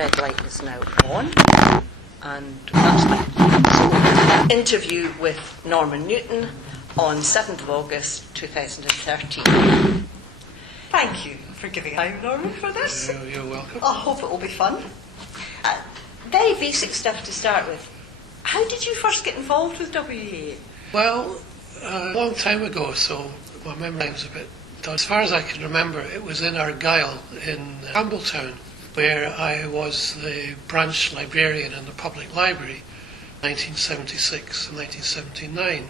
red light is now on, and that's my interview with Norman Newton on 7th of August 2013. Thank you for giving time, Norman, for this. You're welcome. I hope it will be fun. Very basic stuff to start with. How did you first get involved with WEA? Well, a long time ago, so my memory is a bit... As far as I can remember, it was in Argyll in Campbelltown, where I was the branch librarian in the public library, 1976 and 1979.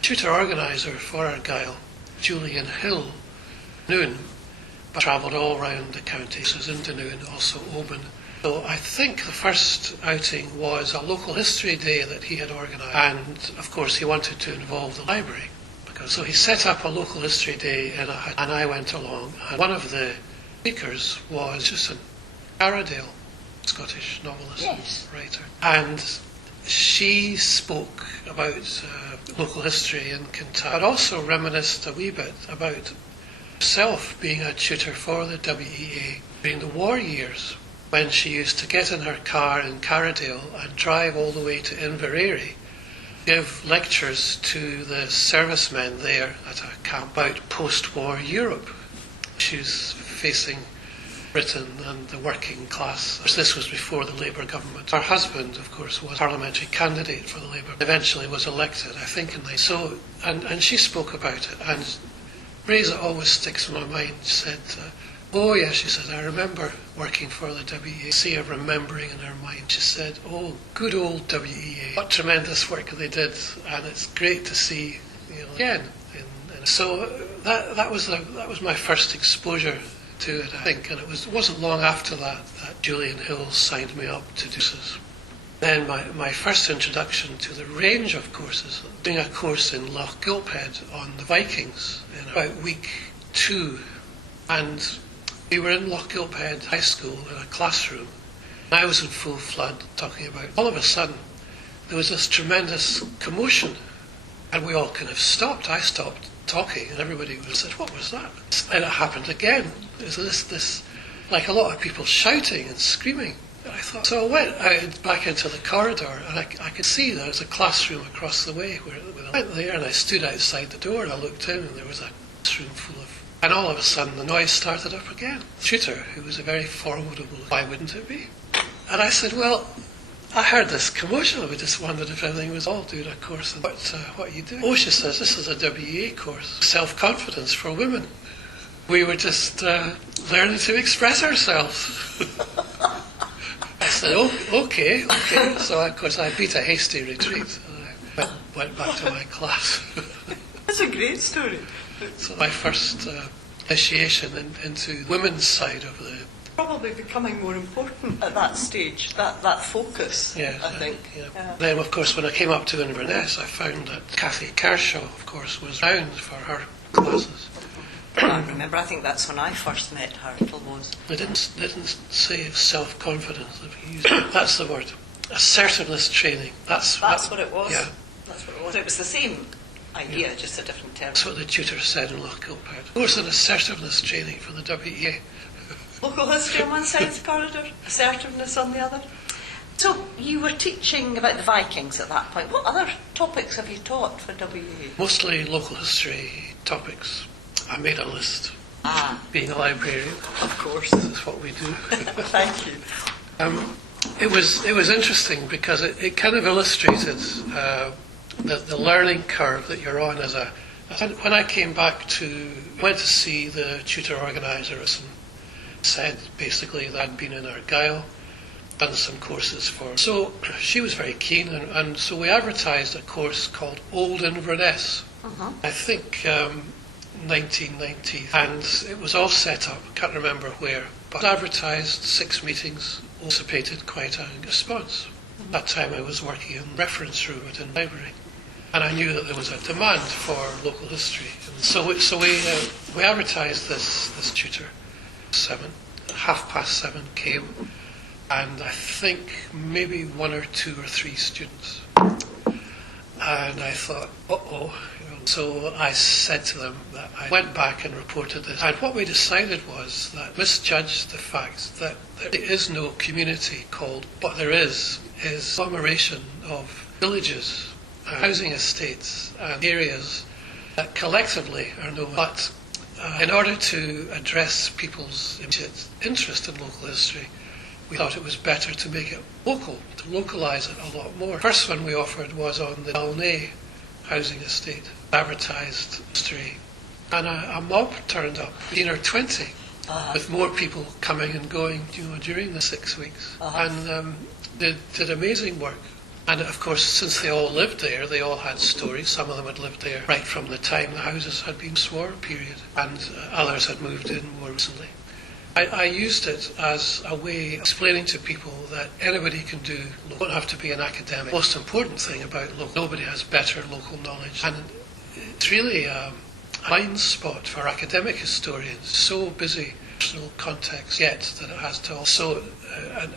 Tutor organiser for Argyll, Julian Hill, Noon, but travelled all round the county, so into Noon, also Oban. So I think the first outing was a local history day that he had organised, and of course he wanted to involve the library. So he set up a local history day, and I went along, and one of the speakers was Susan Carradale, Scottish novelist and writer. And she spoke about local history in Kentucky, but also reminisced a wee bit about herself being a tutor for the WEA during the war years, when she used to get in her car in Carradale and drive all the way to Inverness, give lectures to the servicemen there at a camp about post-war Europe. She was facing Britain and the working class. This was before the Labour government. Her husband, of course, was a parliamentary candidate for the Labour. Eventually was elected, I think, and she spoke about it. And phrase that always sticks in my mind, she said, oh yes, she said, I remember working for the WEA. See her remembering in her mind. She said, oh, good old WEA. What tremendous work they did, and it's great to see, again. So that was my first exposure to it, I think, and it wasn't long after that Julian Hill signed me up to do this. Then my first introduction to the range of courses, doing a course in Loch Gilphead on the Vikings in about week 2, and we were in Loch Gilphead High School in a classroom, and I was in full flood talking about. All of a sudden, there was this tremendous commotion, and we all kind of stopped. I stopped talking, and everybody said, "What was that?" And it happened again. There was this, like a lot of people shouting and screaming. And I thought, so I went out back into the corridor, and I could see there was a classroom across the way. I went there, and I stood outside the door, and I looked in, and there was a classroom full of. And all of a sudden the noise started up again. Tutor, who was a very formidable, why wouldn't it be? And I said, well, I heard this commotion. I just wondered if everything was all doing a course. And what are you doing? Oh, she says, this is a WEA course, self-confidence for women. We were just learning to express ourselves. I said, oh, okay. So, of course, I beat a hasty retreat. And I went back to my class. That's a great story. So my first initiation into the women's side of the... Probably becoming more important at that stage, that focus, yeah, I think. Yeah. Then, of course, when I came up to Inverness, I found that Cathy Kershaw, of course, was around for her classes. I remember, I think that's when I first met her, little was. They didn't say self-confidence. That's the word. Assertiveness training. That's what it was. Yeah. That's what it was. It was the same idea, just a different term. That's what the tutor said in Loch Gilphead. Of course, an assertiveness training for the WEA. Local history on one side of the corridor, assertiveness on the other. So you were teaching about the Vikings at that point. What other topics have you taught for WEA? Mostly local history topics. I made a list. Being a librarian. Of course. This is what we do. Thank you. It was interesting because it kind of illustrated the learning curve that you're on as a... When I came back went to see the tutor organisers and said basically that I'd been in Argyll, done some courses for... So she was very keen, and so we advertised a course called Old Inverness. I think 1990, and it was all set up, can't remember where, but advertised 6 meetings, anticipated quite a response. That time I was working in the reference room at the library, and I knew that there was a demand for local history. And so we advertised this tutor. 7:30 came, and I think maybe 1 or 2 or 3 students. And I thought, So I said to them that I went back and reported this. And what we decided was that misjudged the fact that there is no community called, what there is agglomeration of villages, housing estates and areas that collectively are known. But in order to address people's immediate interest in local history, we thought it was better to make it local, to localise it a lot more. The first one we offered was on the Dalnay housing estate, advertised history, and a mob turned up, 15 or 20, with more people coming and going, during the 6 weeks, and they did amazing work. And of course, since they all lived there, they all had stories. Some of them had lived there right from the time the houses had been sworn period, and others had moved in more recently. I used it as a way of explaining to people that anybody can do local. You don't have to be an academic. The most important thing about local, nobody has better local knowledge. And it's really a blind spot for academic historians. So busy personal context yet that it has to also,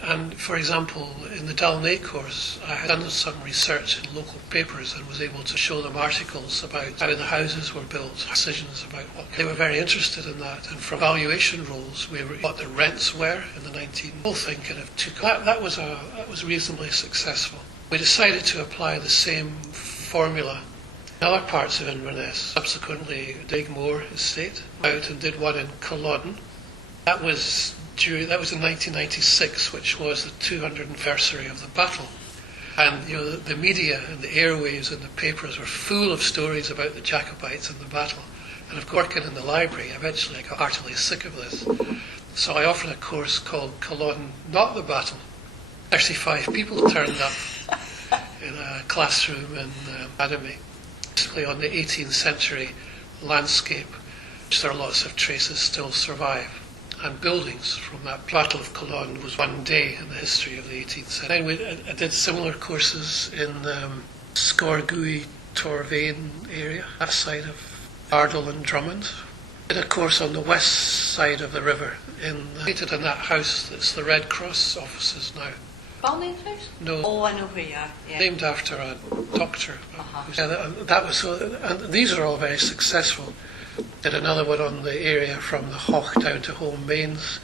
and for example, in the Dalnay course, I had done some research in local papers and was able to show them articles about how the houses were built, decisions about what. They were very interested in that, and from valuation rules, what the rents were in the 19. The whole thing kind of took off. That was reasonably successful. We decided to apply the same formula in other parts of Inverness. Subsequently, Digmore Estate out and did one in Culloden. That was in 1996, which was the 200th anniversary of the battle. And the media and the airwaves and the papers were full of stories about the Jacobites and the battle. And of course, working in the library, eventually I got heartily sick of this. So I offered a course called Culloden, Not the Battle. 35 people turned up in a classroom in academy, basically on the 18th century landscape, which there are lots of traces still survive. And buildings from that Battle of Culloden was one day in the history of the 18th century. Then I did similar courses in Scorgui, Torvain area, that side of Ardle and Drummond. I did a course on the west side of the river, in that house that's the Red Cross offices now. Balmain House? No. Oh, I know where you are. Yeah. Named after a doctor. That was so, and these are all very successful. Did another one on the area from the Hoch down to Home Mains,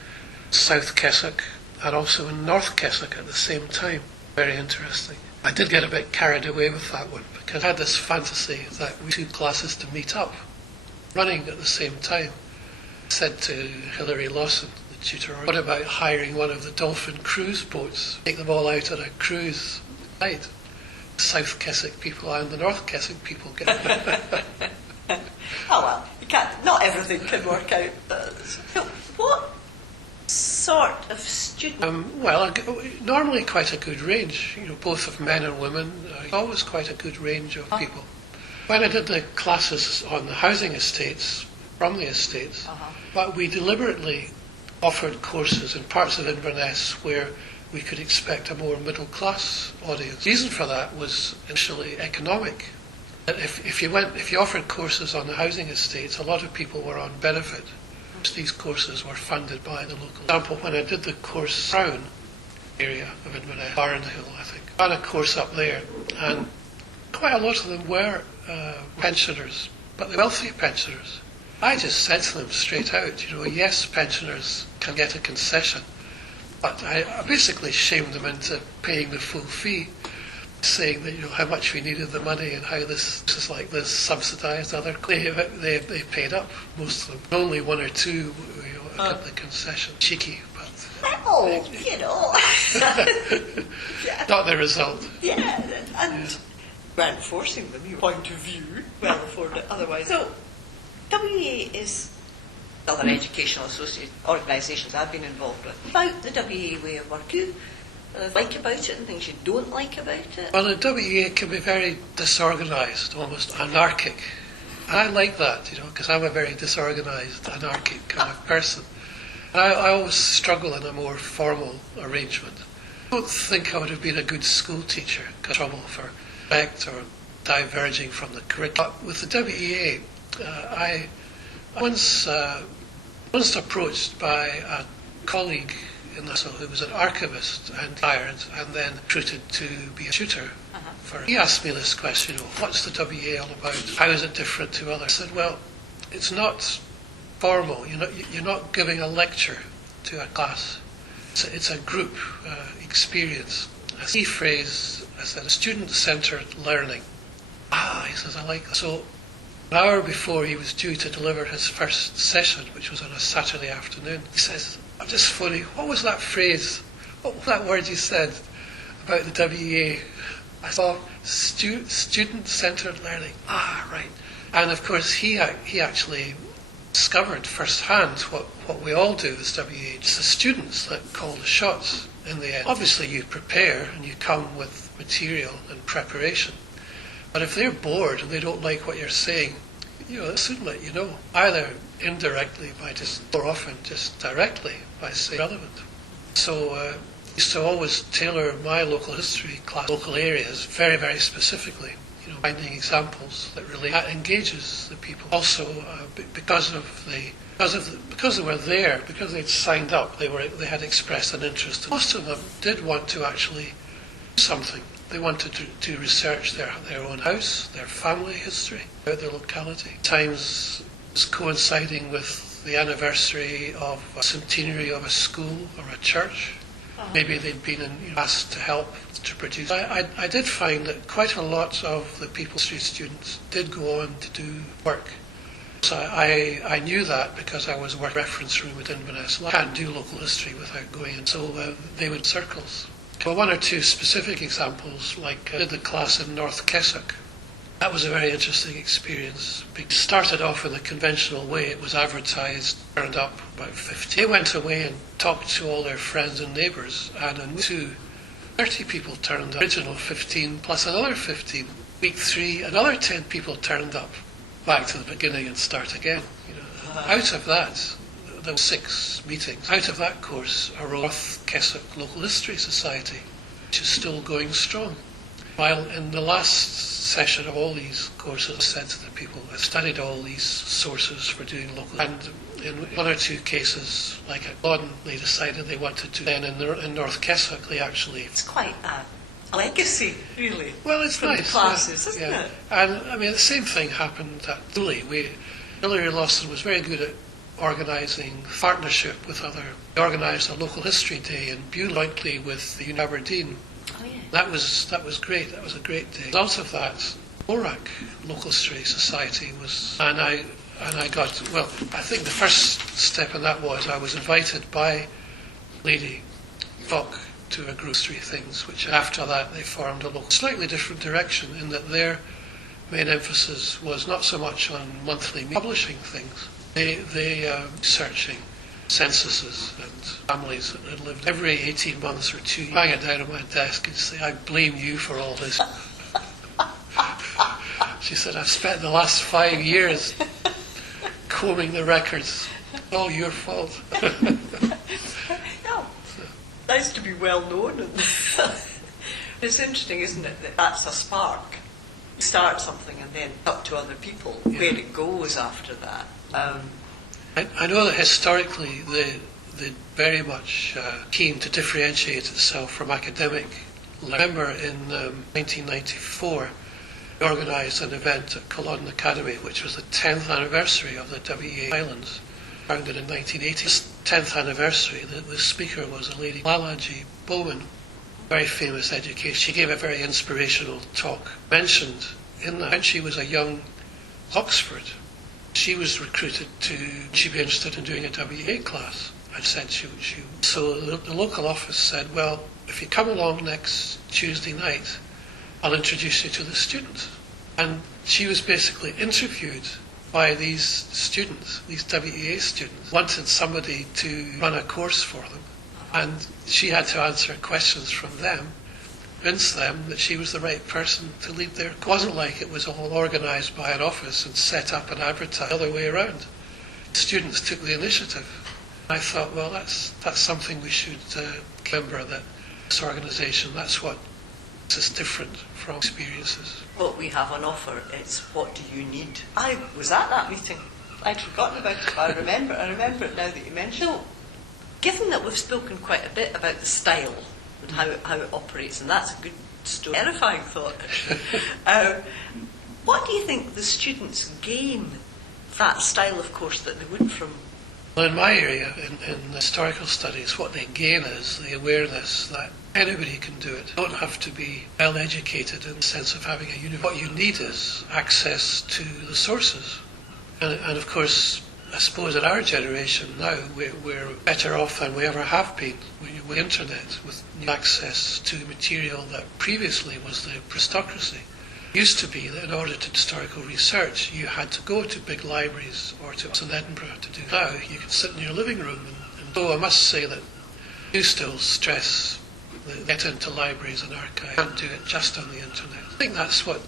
South Kessock, and also in North Kessock at the same time. Very interesting. I did get a bit carried away with that one because I had this fantasy that we two classes to meet up, running at the same time. I said to Hilary Lawson, the tutor, what about hiring one of the Dolphin cruise boats, take them all out on a cruise night? The South Kessock people and the North Kessock people get Oh well, you can't. Not everything can work out. So what sort of student? Well, normally quite a good range. Both of men and women. Always quite a good range of people. When I did the classes on the housing estates, from the estates, but we deliberately offered courses in parts of Inverness where we could expect a more middle class audience. The reason for that was initially economic. If you offered courses on the housing estates, a lot of people were on benefit. These courses were funded by the local. For example, when I did the course Crown area of Inverness, Barnhill, I think, I ran a course up there, and quite a lot of them were pensioners, but the wealthy pensioners. I just said to them straight out, yes, pensioners can get a concession, but I basically shamed them into paying the full fee, saying that how much we needed the money and how this subsidised other. They paid up, most of them. Only one or two got the concession. Cheeky, but Yeah. Not the result. Yeah, and weren't forcing them. Your point of view, well afford it otherwise. So, WEA is other educational organisations I've been involved with. About the WEA way of working. Like about it and things you don't like about it? Well, the WEA can be very disorganised, almost anarchic. And I like that, because I'm a very disorganised, anarchic kind of person. And I always struggle in a more formal arrangement. I don't think I would have been a good school teacher, got trouble for respect or diverging from the curriculum. But with the WEA, I was once approached by a colleague So he was an archivist and hired and then recruited to be a tutor. He asked me this question, what's the WA all about? How is it different to others? I said, well, it's not formal. You're not giving a lecture to a class. It's a group experience. A key phrase, I said, student-centred learning. He says, I like that. So an hour before he was due to deliver his first session, which was on a Saturday afternoon, he says, I'm just phoning, what was that phrase? What was that word you said about the WEA? I saw student-centred learning. Right. And of course, he actually discovered firsthand what we all do as WEA. It's the students that call the shots in the end. Obviously, you prepare and you come with material and preparation. But if they're bored and they don't like what you're saying, they'll soon let you know, either indirectly or often just directly by saying relevant. So I used to always tailor my local history class, local areas, very, very specifically. Finding examples that really engages the people. Also, because they were there, because they'd signed up, they had expressed an interest. Most of them did want to actually do something. They wanted to research their own house, their family history, about their locality. Times it's coinciding with the anniversary of a centenary of a school or a church. Maybe they'd been asked to help to produce. I did find that quite a lot of the history students did go on to do work. So I knew that because I was working reference room at Inverness. I can't do local history without going in. So they would circles. Well, one or two specific examples, like I did the class in North Kessock. That was a very interesting experience. It started off in the conventional way. It was advertised, turned up about 50. They went away and talked to all their friends and neighbours, and in 30 people turned up. Original 15 plus another 15. Week 3, another 10 people turned up. Back to the beginning and start again. Out of that, there were 6 meetings. Out of that course arose North Kessock Local History Society, which is still going strong. While in the last session of all these courses, I said to the people, I studied all these sources for doing local, and in one or two cases, like at Gordon, they decided they wanted to. Then in North Kessock, they actually... It's quite a legacy, really. Well, it's from nice. The classes, isn't it? And I mean, the same thing happened at Dooley. Hilary Lawson was very good at organising partnership with other. We organised a local history day in jointly with the Aberdeen. Oh, yeah. That was great. That was a great day. Out of that, Morak Local History Society was, and I got, well, I think the first step in that was I was invited by Lady Fock to a group history things, which after that they formed a local, slightly different direction in that their main emphasis was not so much on monthly publishing things. They searching censuses and families that had lived every 18 months or 2 years. Bang it down on my desk and say, I blame you for all this. She said, I've spent the last 5 years combing the records. It's all your fault. No, nice to be well known. It's interesting, isn't it, that that's a spark. You start something and then up to other people where it goes after that. I know that historically they very much keen to differentiate itself from academic. I remember in 1994 we organised an event at Culloden Academy, which was the 10th anniversary of the WEA Islands, founded in 1980. This 10th anniversary, the speaker was a lady, Lalaji Bowman, very famous educator. She gave a very inspirational talk. Mentioned in that when she was a young Oxford, she was recruited she'd be interested in doing a WEA class. I said she would. So the local office said, well, if you come along next Tuesday night, I'll introduce you to the students. And she was basically interviewed by these students, these WEA students, wanted somebody to run a course for them. And she had to answer questions from them, convince them that she was the right person to lead their course. It wasn't like it was all organised by an office and set up and advertised the other way around. Students took the initiative. I thought, well, that's something we should remember, that this organisation, that's what is different from experiences. What we have on offer, it's what do you need? I was at that meeting. I'd forgotten about it, but I remember it now that you mention it. Given that we've spoken quite a bit about the style and how it operates, and that's a good story, terrifying thought, what do you think the students gain from that style of course that they would from? Well, in my area, in historical studies, what they gain is the awareness that anybody can do it. You don't have to be well educated in the sense of having a university. What you need is access to the sources. And of course, I suppose in our generation now, we're better off than we ever have been with the internet, with access to material that previously was the aristocracy. It used to be that in order to do historical research, you had to go to big libraries or to Edinburgh to do. Now you can sit in your living room, and though I must say that you still stress that get into libraries and archives, you can't do it just on the internet. I think that's what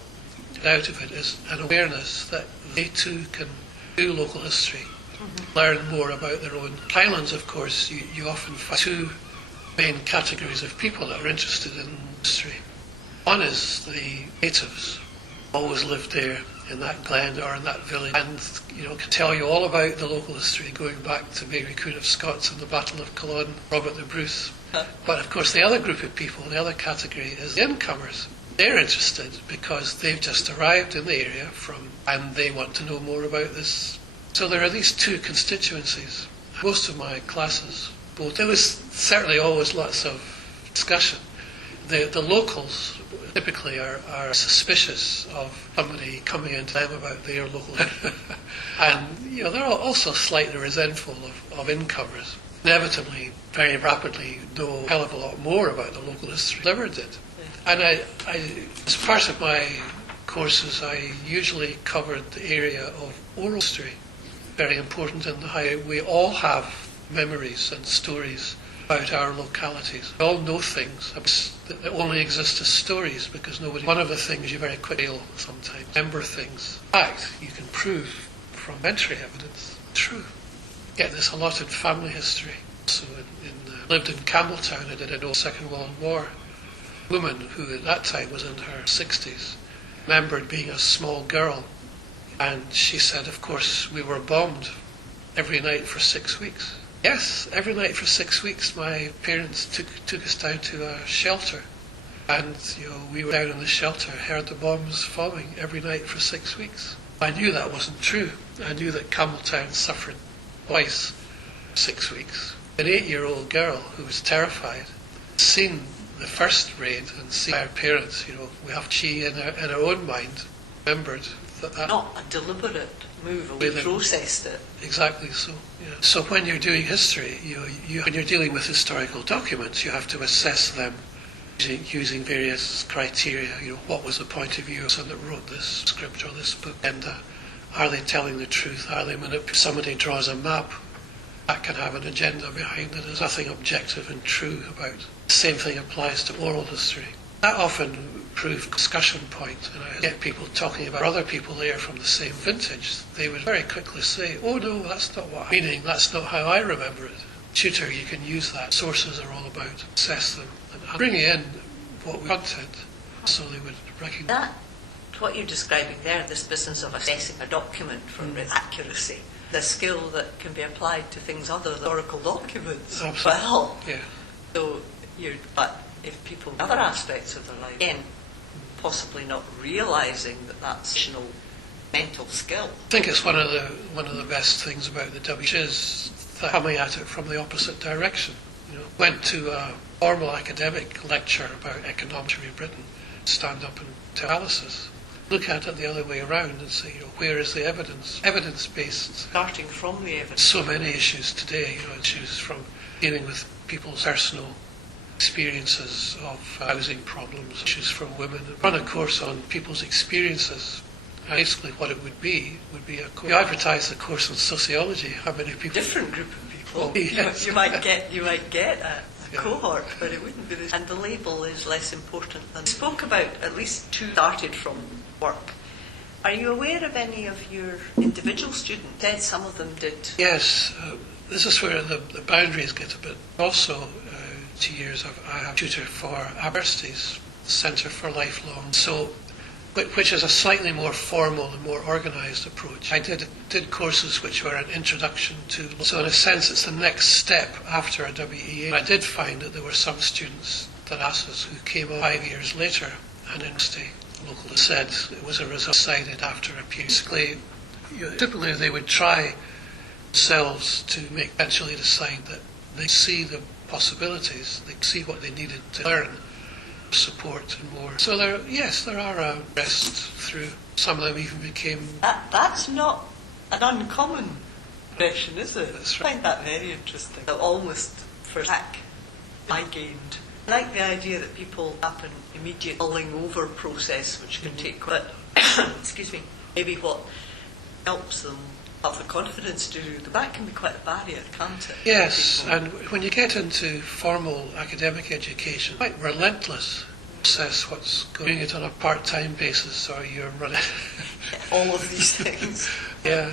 out of it is an awareness that they too can do local history, learn more about their own islands. Of course, you often find two main categories of people that are interested in history. One is the natives, always lived there in that glen or in that village, and can tell you all about the local history going back to Mary Queen of Scots and the Battle of Culloden, Robert the Bruce. But of course, the other group of people, the other category, is the incomers. They're interested because they've just arrived in the area and they want to know more about this. So there are these two constituencies. Most of my classes, there was certainly always lots of discussion. The locals typically are suspicious of somebody coming into them about their local and they're also slightly resentful of incomers. Inevitably, very rapidly know a hell of a lot more about the local history than ever did. And I, as part of my courses, I usually covered the area of oral history. Very important in how we all have memories and stories about our localities. We all know things that only exist as stories because nobody. One of the things you very quickly sometimes remember things. In fact, you can prove from documentary evidence true. You get this a lot in family history. So lived in Campbelltown and did the Second World War. A woman who at that time was in her 60s remembered being a small girl, and she said, of course, we were bombed every night for 6 weeks. Yes, every night for 6 weeks my parents took us down to a shelter, and we were down in the shelter, heard the bombs falling every night for 6 weeks. I knew that wasn't true. I knew that Campbelltown suffered twice for 6 weeks. An 8-year-old girl who was terrified, seen the first raid and seen her parents, she in her own mind remembered that not a deliberate move, we processed it. Exactly so. Yeah. So when you're doing history, when you're dealing with historical documents, you have to assess them using various criteria. What was the point of view of someone that wrote this script or this book? And are they telling the truth? Are they manipulating? Somebody draws a map. That can have an agenda behind it. There's nothing objective and true about it. The same thing applies to oral history. That often proved discussion point, and I get people talking about other people there from the same vintage. They would very quickly say, oh no, that's not what I'm meaning, that's not how I remember it. Tutor, you can use that. Sources are all about, assess them, and bring in what we content, so they would recognize. That, what you're describing there, this business of assessing a document for its accuracy, the skill that can be applied to things other than historical documents. Absolutely. Well, yeah. So but if people other aspects of their life, again, possibly not realising that that's additional mental skill. I think it's one of the best things about the W is that coming at it from the opposite direction. Went to a formal academic lecture about economics in Britain, stand up and tell analysis. Look at it the other way around and say, where is the evidence? Evidence-based. Starting from the evidence. So many issues today, issues from dealing with people's personal experiences of housing problems, issues from women. Run a course on people's experiences. And basically what it would be a course. You advertise the course on sociology, how many people... Different group of people. Oh, yes. You might get a cohort, but it wouldn't be the... And the label is less important than... You spoke about at least two started from work. Are you aware of any of your individual students? Said some of them did. Yes, this is where the boundaries get a bit... Also, 2 years I have tutor for universities, Centre for Lifelong. So which is a slightly more formal and more organised approach. I did courses which were an introduction to, so in a sense it's the next step after a WEA. I did find that there were some students that asked us who came on 5 years later and in the local said it was a result decided after a period. Typically they would try themselves to eventually decide that they see the possibilities, they see what they needed to learn, support and more. So there are rest through. Some of them even became. That's not an uncommon impression, is it? That's I right. find that very interesting. Almost for back, I gained. I like the idea that people have an immediate mulling over process, which can take quite. Excuse me. Maybe what helps them have the confidence to do that can be quite a barrier, can't it? Yes, and when you get into formal academic education, quite relentless. Assess what's doing it on a part-time basis, or you're running all of these things. Yeah,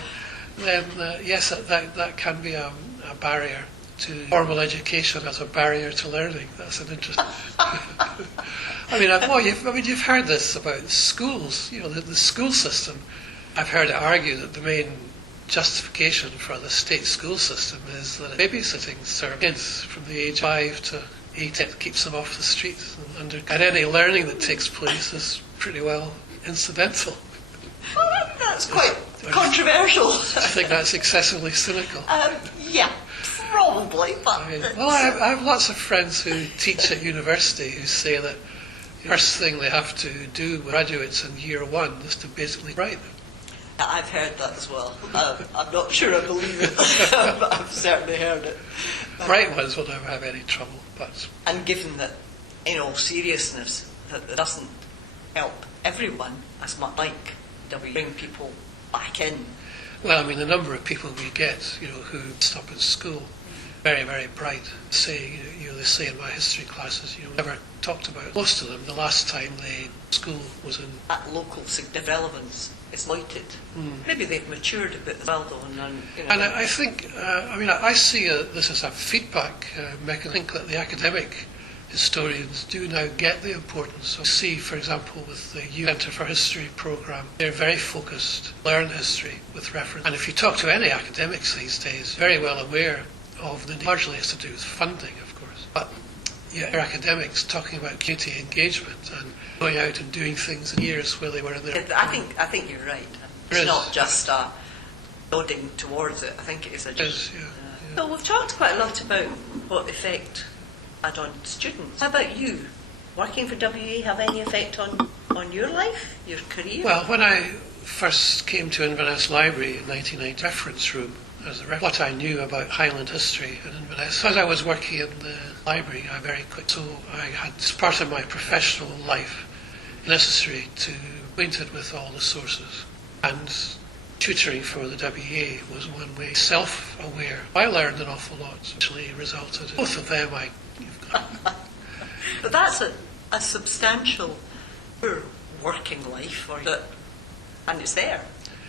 then yes, that can be a barrier to formal education as a barrier to learning. That's an interesting. You've heard this about schools. You know, the school system. I've heard it argued that the main justification for the state school system is that babysitting serves kids from the age of 5 to 8. It keeps them off the streets, and any learning that takes place is pretty well incidental. Well, that's quite controversial. I think that's excessively cynical. Yeah, probably. But I have lots of friends who teach at university who say that the first thing they have to do with graduates in year 1 is to basically write. I've heard that as well. I'm not sure I believe it, but I've certainly heard it. Bright ones will never have any trouble. And given that, in all seriousness, that it doesn't help everyone as much like that we bring people back in. Well, I mean, the number of people we get, who stop at school, very, very bright, say, they say in my history classes, never talked about most of them. The last time school was in. That local relevance is lighted. Maybe they've matured a bit as well, though. And I think, I see this as a feedback mechanism. I think that the academic historians do now get the importance of, see, for example, with the Youth Centre for History programme, they're very focused, learn history with reference. And if you talk to any academics these days, very well aware of the largely has to do with funding, of course. But they're academics talking about community engagement and going out and doing things in years where they were in their. I think you're right. It's not just nodding towards it. I think it is a. So we've talked quite a lot about what effect it had on students. How about you? Working for WA have any effect on your life, your career? Well, when I first came to Inverness Library in 1990, reference room. What I knew about Highland history in Inverness. As I was working in the library, so I had, as part of my professional life, necessary to be acquainted with all the sources. And tutoring for the WA was one way. Self-aware. I learned an awful lot, actually resulted in both of them. But that's a substantial working life, and it's there.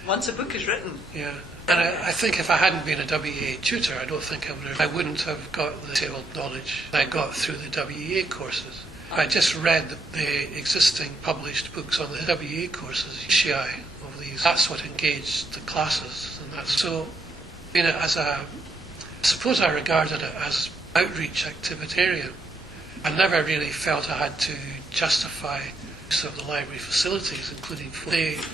Once a book is written. Yeah. And I think if I hadn't been a WEA tutor, I don't think I wouldn't have got the detailed knowledge I got through the WEA courses. I just read the existing published books on the WEA courses, of these. That's what engaged the classes, and that's so. I suppose I regarded it as outreach activitarian. I never really felt I had to justify use of the library facilities, including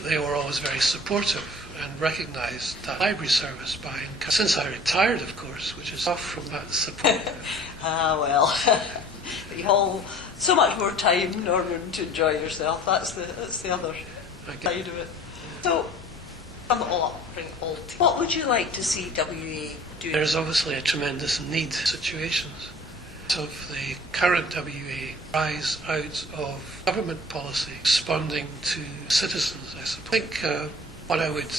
they were always very supportive and recognised that library service since I retired, of course, which is off from that support. You have so much more time, Norman, to enjoy yourself. That's the other side of it. So, sum it all up, bring it all together. What would you like to see WA do? There's obviously a tremendous need situations of the current WA rise out of government policy responding to citizens, I suppose. I think what I would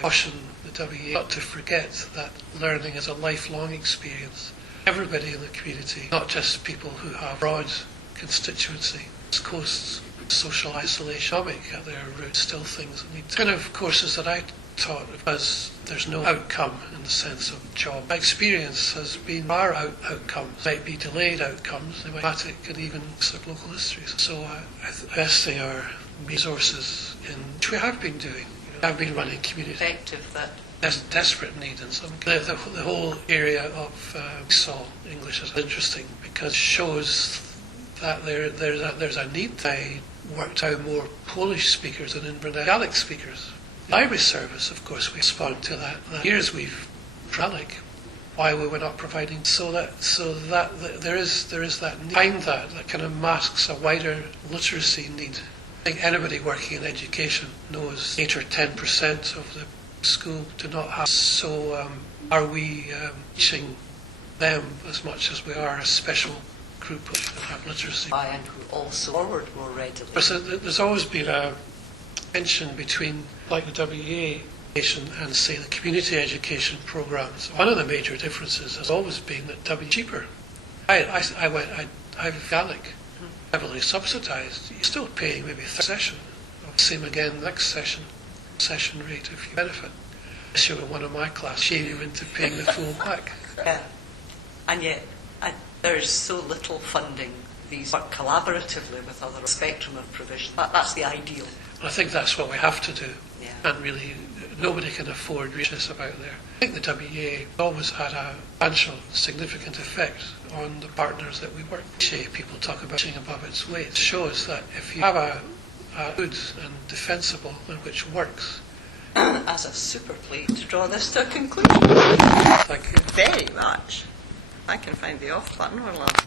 caution the WA not to forget that learning is a lifelong experience. Everybody in the community, not just people who have broad constituency, coasts, social isolation, at their root, still things that need kind of courses that I taught because there's no outcome in the sense of job. My experience has been our outcomes might be delayed outcomes, they might be dramatic and even of local histories. So investing our resources in, which we have been doing. I've been running community. Effective that. There's desperate need in some. The whole area of English is interesting because it shows that there's a need. I worked out more Polish speakers and Inverness Gaelic speakers. Library service, of course, we respond to that. Years we've Gaelic. Why we were not providing so that there is that need. Behind that kind of masks a wider literacy need. I think anybody working in education knows 8 or 10% of the school do not have. So are we teaching them as much as we are a special group of have literacy? And who also forward more readily. So there's always been a tension between like the WEA education and say the community education programs. One of the major differences has always been that W cheaper. I'm Gaelic, heavily subsidised. You're still paying maybe third session. Same again next session rate if you benefit. Unless you were one of my class, shame you into paying the full back. Yeah. And yet there's so little funding. These work collaboratively with other spectrum of provision. That's the ideal. I think that's what we have to do. Yeah. And really, nobody can afford reaches about there. I think the WEA always had a financial, significant effect on the partners that we work with. People talk about teaching above its weight. It shows that if you have a good and defensible and which works. As a super plate to draw this to a conclusion. Thank you very much. I can find the off button. Hold on.